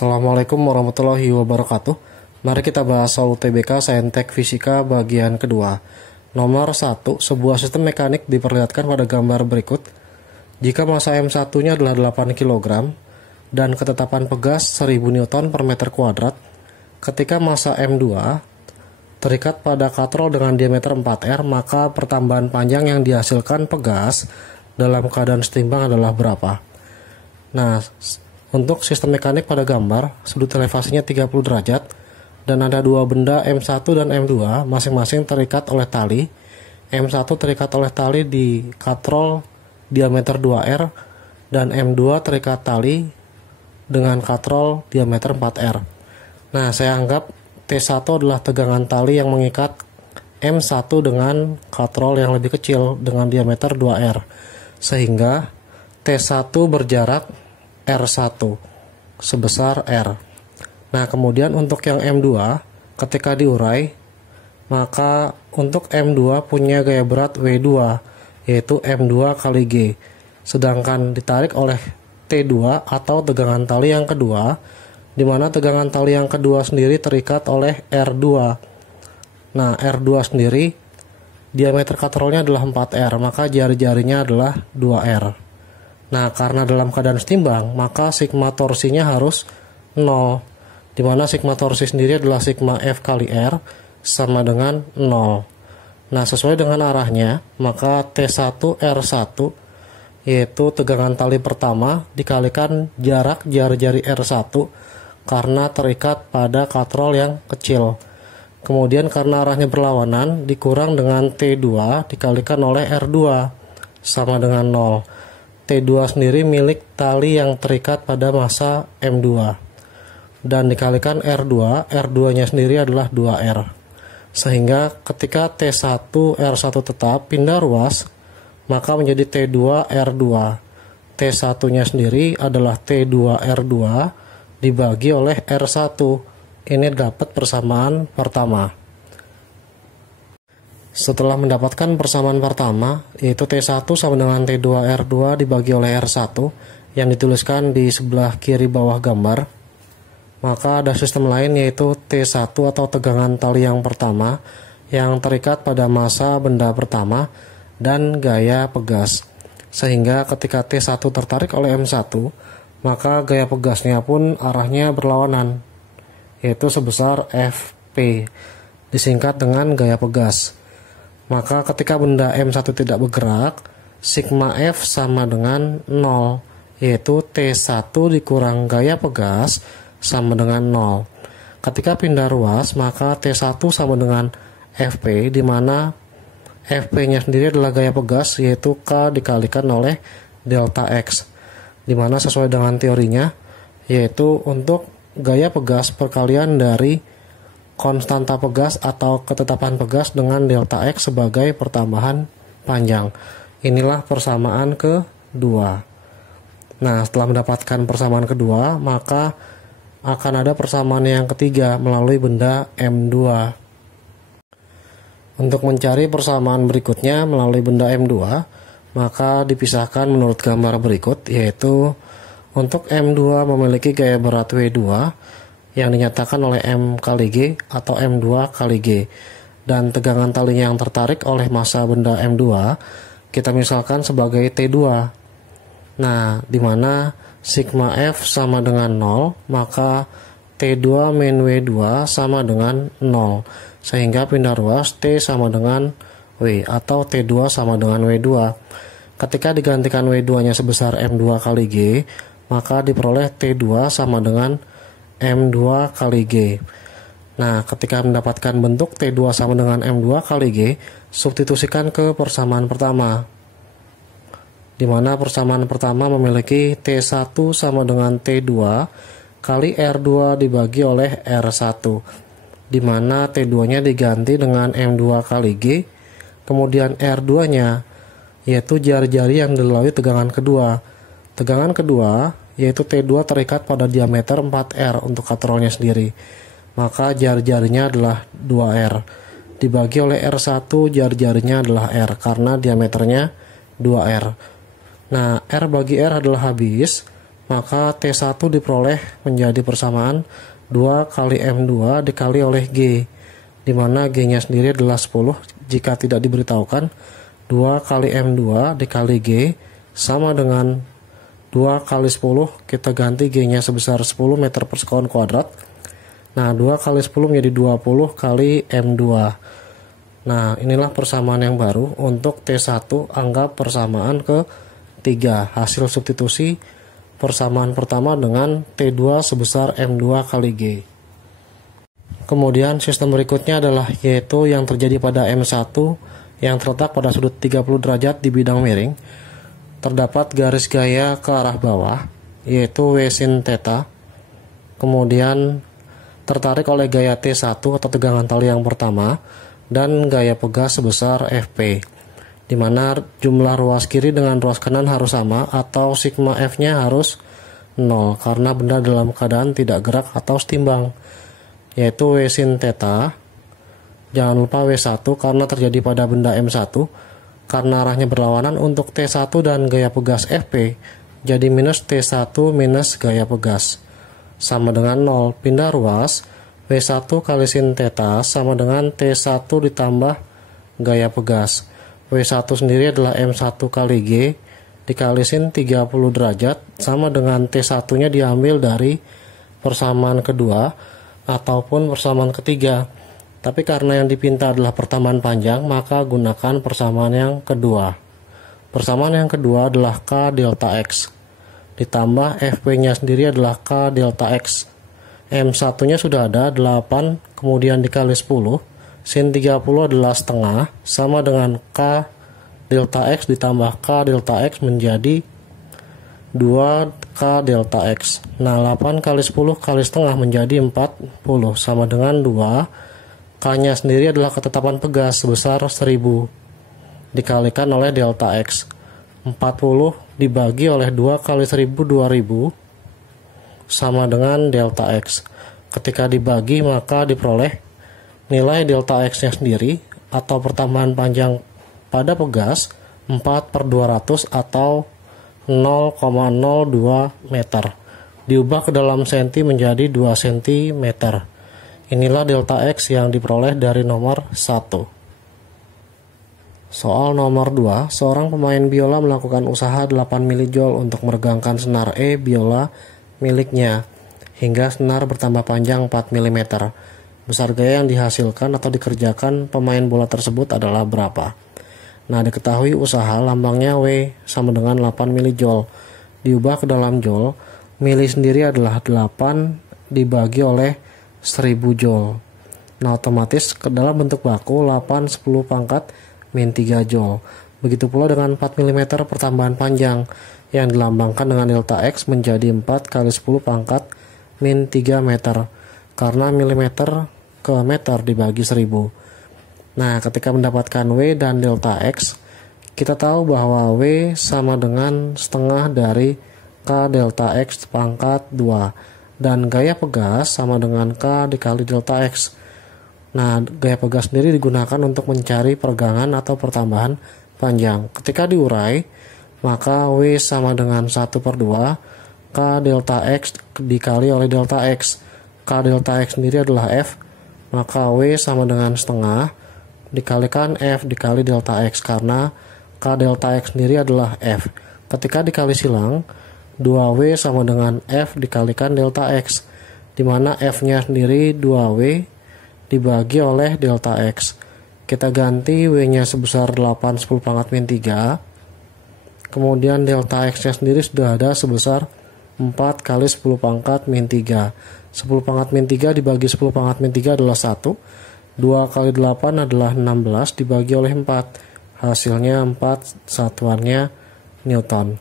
Assalamualaikum warahmatullahi wabarakatuh. Mari kita bahas soal UTBK Saintek Fisika bagian kedua. Nomor 1, sebuah sistem mekanik diperlihatkan pada gambar berikut. Jika massa M1-nya adalah 8 kg dan ketetapan pegas 1000 Newton per meter kuadrat, ketika massa M2 terikat pada katrol dengan diameter 4R, maka pertambahan panjang yang dihasilkan pegas dalam keadaan setimbang adalah berapa? Nah, untuk sistem mekanik pada gambar, sudut elevasinya 30 derajat dan ada dua benda M1 dan M2 masing-masing terikat oleh tali. M1 terikat oleh tali di katrol diameter 2R dan M2 terikat tali dengan katrol diameter 4R. Nah, saya anggap T1 adalah tegangan tali yang mengikat M1 dengan katrol yang lebih kecil dengan diameter 2R, sehingga T1 berjarak R1 sebesar R. Nah, kemudian untuk yang M2 ketika diurai, maka untuk M2 punya gaya berat W2 yaitu M2 kali G, sedangkan ditarik oleh T2 atau tegangan tali yang kedua, di mana tegangan tali yang kedua sendiri terikat oleh R2. Nah, R2 sendiri diameter katrolnya adalah 4R, maka jari-jarinya adalah 2R. Nah, karena dalam keadaan setimbang, maka sigma torsinya harus 0, di mana sigma torsi sendiri adalah sigma F kali R sama dengan 0. Nah, sesuai dengan arahnya, maka T1 R1 yaitu tegangan tali pertama dikalikan jarak jari-jari R1 karena terikat pada katrol yang kecil. Kemudian karena arahnya berlawanan dikurang dengan T2 dikalikan oleh R2 sama dengan 0. T2 sendiri milik tali yang terikat pada massa M2 dan dikalikan R2, R2 nya sendiri adalah 2R, sehingga ketika T1 R1 tetap pindah ruas maka menjadi T2 R2. T1 nya sendiri adalah T2 R2 dibagi oleh R1. Ini dapat persamaan pertama. Setelah mendapatkan persamaan pertama, yaitu T1 sama dengan T2R2 dibagi oleh R1 yang dituliskan di sebelah kiri bawah gambar, maka ada sistem lain yaitu T1 atau tegangan tali yang pertama yang terikat pada massa benda pertama dan gaya pegas, sehingga ketika T1 tertarik oleh M1, maka gaya pegasnya pun arahnya berlawanan, yaitu sebesar Fp, disingkat dengan gaya pegas. Maka ketika benda M1 tidak bergerak, sigma F sama dengan 0, yaitu T1 dikurang gaya pegas sama dengan 0. Ketika pindah ruas, maka T1 sama dengan Fp, di mana Fp-nya sendiri adalah gaya pegas, yaitu K dikalikan oleh delta X, di mana sesuai dengan teorinya, yaitu untuk gaya pegas perkalian dari konstanta pegas atau ketetapan pegas dengan delta X sebagai pertambahan panjang. Inilah persamaan kedua. Nah, setelah mendapatkan persamaan kedua, maka akan ada persamaan yang ketiga melalui benda M2. Untuk mencari persamaan berikutnya melalui benda M2, maka dipisahkan menurut gambar berikut, yaitu untuk M2 memiliki gaya berat W2 yang dinyatakan oleh M kali G atau M2 kali G, dan tegangan talinya yang tertarik oleh massa benda M2 kita misalkan sebagai T2. Nah, di mana sigma F sama dengan 0, maka T2 min W2 sama dengan 0, sehingga pindah ruas T sama dengan W atau T2 sama dengan W2. Ketika digantikan W2 nya sebesar M2 kali G, maka diperoleh T2 sama dengan M2 kali G. Nah, ketika mendapatkan bentuk T2 sama dengan M2 kali G, substitusikan ke persamaan pertama, di mana persamaan pertama memiliki T1 sama dengan T2 kali R2 dibagi oleh R1, di mana T2-nya diganti dengan M2 kali G, kemudian R2-nya yaitu jari-jari yang dilalui tegangan kedua. Tegangan kedua yaitu T2 terikat pada diameter 4R untuk katrolnya sendiri, maka jari-jarinya adalah 2R, dibagi oleh R1, jari-jarinya adalah R karena diameternya 2R. Nah, R bagi R adalah habis, maka T1 diperoleh menjadi persamaan 2 kali M2 dikali oleh G, di mana G-nya sendiri adalah 10. Jika tidak diberitahukan, 2 kali M2 dikali G sama dengan 2 kali 10, kita ganti G-nya sebesar 10 meter per sekon kuadrat. Nah, 2 kali 10 menjadi 20 kali M2. Nah, inilah persamaan yang baru untuk T1, anggap persamaan ke-3. Hasil substitusi persamaan pertama dengan T2 sebesar M2 kali G. Kemudian sistem berikutnya adalah yaitu yang terjadi pada M1 yang terletak pada sudut 30 derajat di bidang miring. Terdapat garis gaya ke arah bawah, yaitu W sin theta. Kemudian tertarik oleh gaya T1 atau tegangan tali yang pertama dan gaya pegas sebesar Fp, di mana jumlah ruas kiri dengan ruas kanan harus sama atau sigma F-nya harus 0 karena benda dalam keadaan tidak gerak atau setimbang, yaitu W sin theta. Jangan lupa W1 karena terjadi pada benda M1 karena arahnya berlawanan untuk T1 dan gaya pegas Fp, jadi minus T1 minus gaya pegas sama dengan 0. Pindah ruas, W1 kali sin theta sama dengan T1 ditambah gaya pegas. W1 sendiri adalah M1 kali G dikali sin 30 derajat sama dengan T1 nya diambil dari persamaan kedua ataupun persamaan ketiga. Tapi karena yang dipinta adalah persamaan panjang, maka gunakan persamaan yang kedua. Persamaan yang kedua adalah K delta X ditambah Fp-nya sendiri adalah K delta X. M1-nya sudah ada 8, kemudian dikali 10, sin 30 adalah setengah, sama dengan K delta X ditambah K delta X menjadi 2K delta X. Nah, 8 kali 10 kali setengah menjadi 40, sama dengan 2. K-nya sendiri adalah ketetapan pegas sebesar 1000, dikalikan oleh delta X. 40 dibagi oleh 2 kali 1000, 2000, sama dengan delta X. Ketika dibagi maka diperoleh nilai delta X-nya sendiri atau pertambahan panjang pada pegas 4/200 atau 0,02 meter. Diubah ke dalam senti menjadi 2 cm. Inilah delta X yang diperoleh dari nomor 1. Soal nomor 2, seorang pemain biola melakukan usaha 8 mJ untuk meregangkan senar E biola miliknya hingga senar bertambah panjang 4 mm. Besar gaya yang dihasilkan atau dikerjakan pemain bola tersebut adalah berapa? Nah, diketahui usaha lambangnya W sama dengan 8 mJ. Diubah ke dalam joule, mili sendiri adalah 8 dibagi oleh 1000 joule. Nah, otomatis ke dalam bentuk baku 8 10 pangkat min 3 joule. Begitu pula dengan 4 mm pertambahan panjang yang dilambangkan dengan delta X menjadi 4 kali 10 pangkat min 3 meter karena milimeter ke meter dibagi 1000. Nah, ketika mendapatkan W dan delta X, kita tahu bahwa W sama dengan setengah dari K delta X pangkat 2 dan gaya pegas sama dengan K dikali delta X. Nah, gaya pegas sendiri digunakan untuk mencari pergangan atau pertambahan panjang. Ketika diurai, maka W sama dengan 1/2 K delta X dikali oleh delta X. K delta X sendiri adalah F, maka W sama dengan setengah dikalikan F dikali delta X karena K delta X sendiri adalah F. Ketika dikali silang, 2W sama dengan F dikalikan delta X, di mana F-nya sendiri 2W dibagi oleh delta X. Kita ganti W-nya sebesar 8 10 pangkat min 3. Kemudian delta X-nya sendiri sudah ada sebesar 4 kali 10 pangkat min 3. 10 pangkat min 3 dibagi 10 pangkat min 3 adalah 1. 2 kali 8 adalah 16 dibagi oleh 4. Hasilnya 4, satuannya Newton.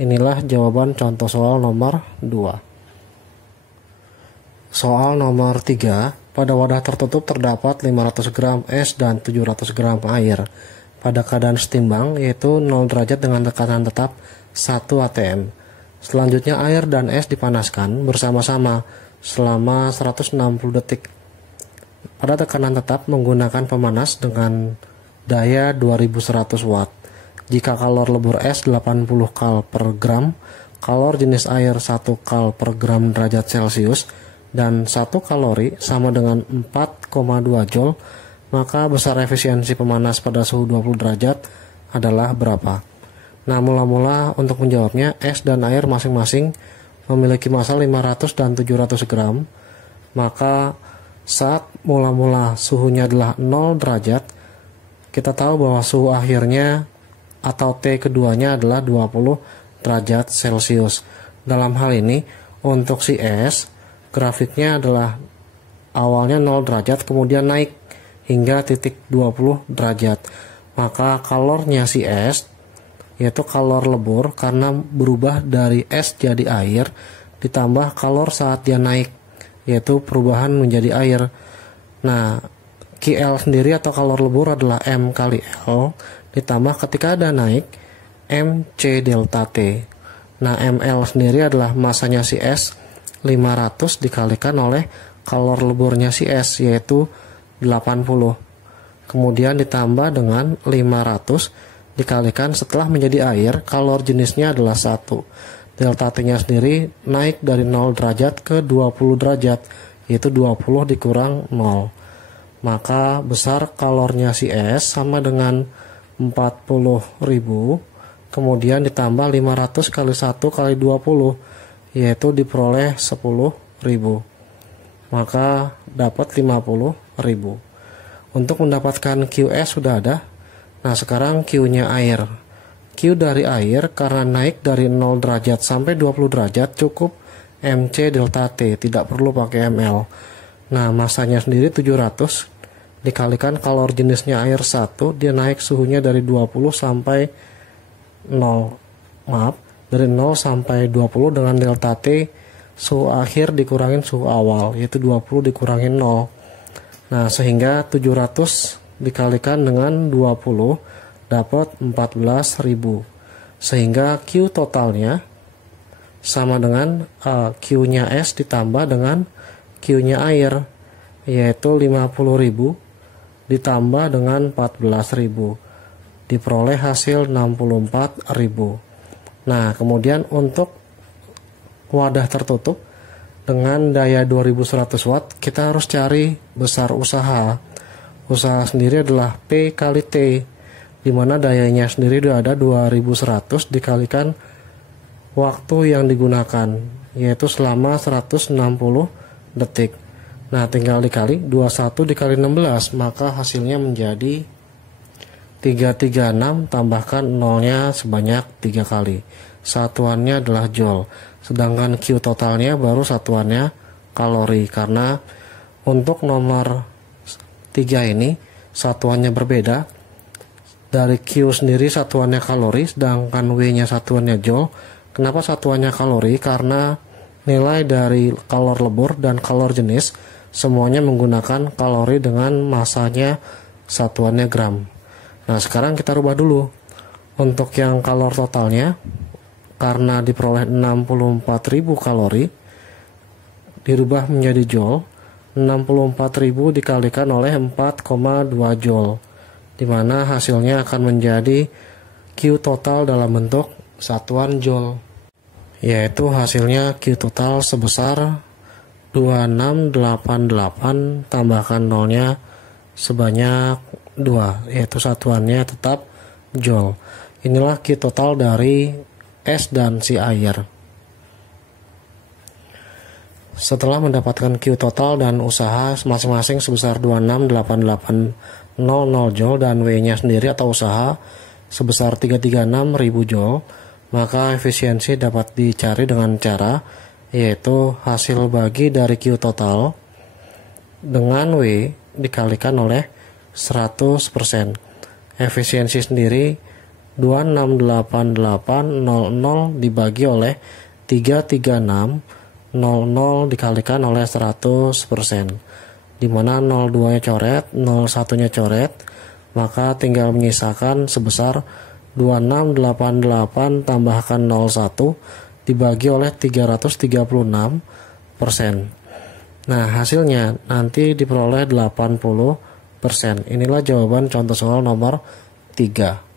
Inilah jawaban contoh soal nomor 2. Soal nomor 3. Pada wadah tertutup terdapat 500 gram es dan 700 gram air pada keadaan setimbang, yaitu 0 derajat dengan tekanan tetap 1 atm. Selanjutnya air dan es dipanaskan bersama-sama selama 160 detik pada tekanan tetap menggunakan pemanas dengan daya 2100 watt. Jika kalor lebur es 80 kal per gram, kalor jenis air 1 kal per gram derajat Celcius dan 1 kalori sama dengan 4,2 joule, maka besar efisiensi pemanas pada suhu 20 derajat adalah berapa? Nah, mula-mula untuk menjawabnya, es dan air masing-masing memiliki massa 500 dan 700 gram, maka saat mula-mula suhunya adalah 0 derajat, kita tahu bahwa suhu akhirnya atau T keduanya adalah 20 derajat Celcius. Dalam hal ini, untuk si es, grafiknya adalah awalnya 0 derajat, kemudian naik hingga titik 20 derajat. Maka kalornya si es, yaitu kalor lebur, karena berubah dari es jadi air, ditambah kalor saat dia naik, yaitu perubahan menjadi air. Nah, QL sendiri atau kalor lebur adalah M kali L, ditambah ketika ada naik, MC delta T. Nah, ML sendiri adalah masanya si es, 500 dikalikan oleh kalor leburnya si es, yaitu 80. Kemudian ditambah dengan 500 dikalikan setelah menjadi air, kalor jenisnya adalah 1. Delta T-nya sendiri naik dari 0 derajat ke 20 derajat, yaitu 20 dikurang 0. Maka besar kalornya si es sama dengan 40.000, kemudian ditambah 500 kali 1 kali 20, yaitu diperoleh 10.000. Maka dapat 50.000. Untuk mendapatkan QS sudah ada. Nah, sekarang Q-nya air. Q dari air karena naik dari 0 derajat sampai 20 derajat cukup MC delta T, tidak perlu pakai ml. Nah, masanya sendiri 700 dikalikan kalor jenisnya air 1, dia naik suhunya dari 20 sampai 0. Dari 0 sampai 20 dengan delta T, suhu akhir dikurangin suhu awal, yaitu 20 dikurangin 0. Nah, sehingga 700 dikalikan dengan 20 dapat 14.000. Sehingga Q totalnya sama dengan Q-nya es ditambah dengan Q-nya air, yaitu 50.000 ditambah dengan 14.000. Diperoleh hasil 64.000. Nah, kemudian untuk wadah tertutup dengan daya 2100 watt, kita harus cari besar usaha. Usaha sendiri adalah P kali T, di mana dayanya sendiri ada 2100 dikalikan waktu yang digunakan, yaitu selama 160 detik. Nah, tinggal dikali 21 dikali 16, maka hasilnya menjadi 336, tambahkan nolnya sebanyak 3 kali. Satuannya adalah joule. Sedangkan Q totalnya baru satuannya kalori, karena untuk nomor 3 ini satuannya berbeda. Dari Q sendiri satuannya kalori, sedangkan W-nya satuannya joule. Kenapa satuannya kalori? Karena nilai dari kalor lebur dan kalor jenis semuanya menggunakan kalori dengan masanya satuannya gram. Nah, sekarang kita rubah dulu. Untuk yang kalor totalnya, karena diperoleh 64.000 kalori, dirubah menjadi joule. 64.000 dikalikan oleh 4,2 joule, dimana hasilnya akan menjadi Q total dalam bentuk satuan joule, yaitu hasilnya Q total sebesar 2688 tambahkan nolnya sebanyak 2, yaitu satuannya tetap joule. Inilah Q total dari es dan si air. Setelah mendapatkan Q total dan usaha masing-masing sebesar 268800 joule dan W-nya sendiri atau usaha sebesar 336.000 joule, maka efisiensi dapat dicari dengan cara yaitu hasil bagi dari Q total dengan W dikalikan oleh 100%. Efisiensi sendiri 268800 dibagi oleh 33600 dikalikan oleh 100%, dimana 02 nya coret, 01 nya coret, maka tinggal menyisakan sebesar 2688 tambahkan 01 dibagi oleh 336%. Nah, hasilnya nanti diperoleh 80%. Inilah jawaban contoh soal nomor 3.